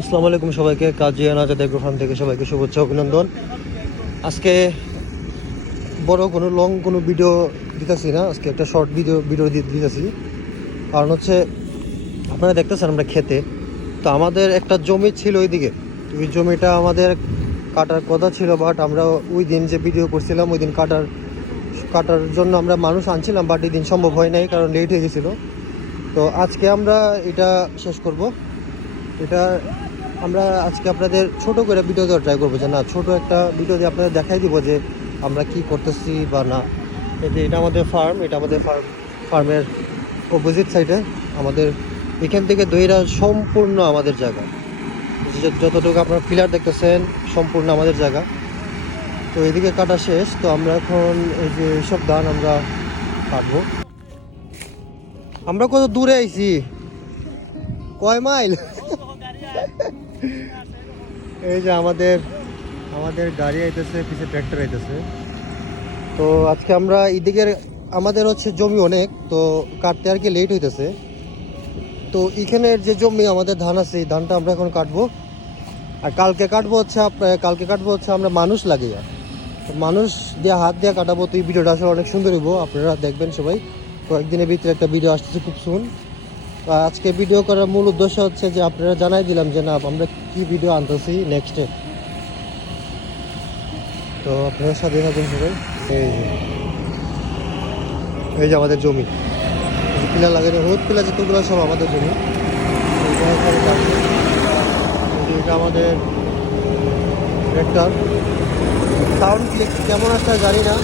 আসসালামু আলাইকুম সবাইকে, কাজী আনাজাদ এগ্রোফার্ম থেকে সবাইকে শুভেচ্ছা, অভিনন্দন। আজকে বড় কোনো লং কোনো ভিডিও দিতেছি না, আজকে একটা শর্ট ভিডিও ভিডিও দিতেছি। কারণ হচ্ছে, আপনারা দেখতেছেন আমরা খেতে। তো আমাদের একটা জমি ছিল ওইদিকে। ওই জমিটা আমাদের কাটার কথা ছিল বাট আমরা ওই দিন যে ভিডিও করছিলাম, ওই দিন কাটার কাটার জন্য আমরা মানুষ আনছিলাম বাট এই দিন সম্ভব হয় নাই, কারণ লেট হয়ে গেছিল। তো আজকে আমরা এটা শেষ করব। এটা আমরা আজকে আপনাদের ছোট করে ভিডিও দেওয়ার ট্রাই করব যে, না, ছোট একটা ভিডিও দিয়ে আপনাদের দেখাই দিব যে আমরা কি করতেছি বা না। যে এটা আমাদের ফার্ম এটা আমাদের ফার্ম ফার্মের অপোজিট সাইডে আমাদের এখান থেকে দইরা সম্পূর্ণ আমাদের জায়গা। যতটুকু আপনারা পিলার দেখতেছেন, সম্পূর্ণ আমাদের জায়গা। তো এদিকে কাটা শেষ, তো আমরা এখন এই যে এইসব ধান আমরা কাটবো। আমরা কত দূরে আইছি? কয় মাইল? এই যে আমাদের আমাদের গাড়ি আইতেছে, পিছে ট্র্যাক্টর আইতেছে। তো আজকে আমরা এদিকের, আমাদের হচ্ছে জমি অনেক, তো কাটতে আর কি লেট হইতেছে। তো এখানের যে জমি, আমাদের ধান আছে, এই ধানটা আমরা এখন কাটবো। আর কালকে কাটবো হচ্ছে কালকে কাটবো হচ্ছে আমরা মানুষ লাগিয়ে। তো মানুষ দিয়ে হাত দিয়ে কাটাবো, তো এই ভিডিওটা আসলে অনেক সুন্দর হইব, আপনারা দেখবেন সবাই। কয়েকদিনের ভিতরে একটা ভিডিও আসতেছে খুব তো আজকে ভিডিও করার মূল উদ্দেশ্য হচ্ছে যে আপনারা জানাই দিলাম যে না, আমরা কি ভিডিও আনতেছি নেক্সটে তো আপনারা সাথে থাকুন এই যে এই যে আমাদের জমি। পিলার লাগানো, হলুদ পিলার যেগুলো সব আমাদের জমি। এটা আমাদের ট্র্যাক্টর সাউন্ড ক্লিক কেমন একটা জানি না।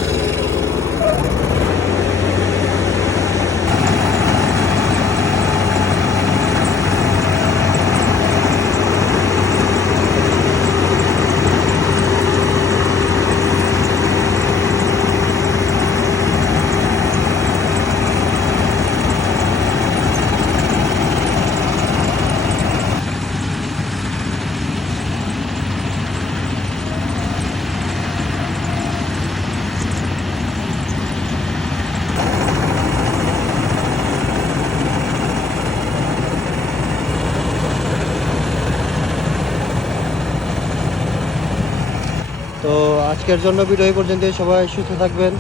তো আজকের জন্য ভিডিও পর্যন্ত সবাই সুস্থ থাকবেন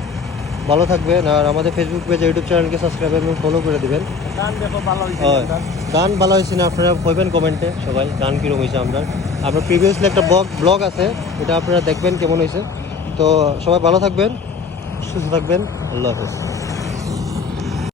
ভালো থাকবেন আর আমাদের ফেসবুক পেজ ইউটিউব চ্যানেলকে সাবস্ক্রাইব এবং ফলো করে দেবেন। গান ভালো হয়েছে। গান ভালো হয়েছে না আপনারা কইবেন কমেন্টে সবাই গান কীরকম হয়েছে আপনার আপনার প্রিভিয়াসলি একটা ব্লগ ব্লগ আছে এটা আপনারা দেখবেন কেমন হয়েছে তো সবাই ভালো থাকবেন সুস্থ থাকবেন। আল্লাহ হাফেজ।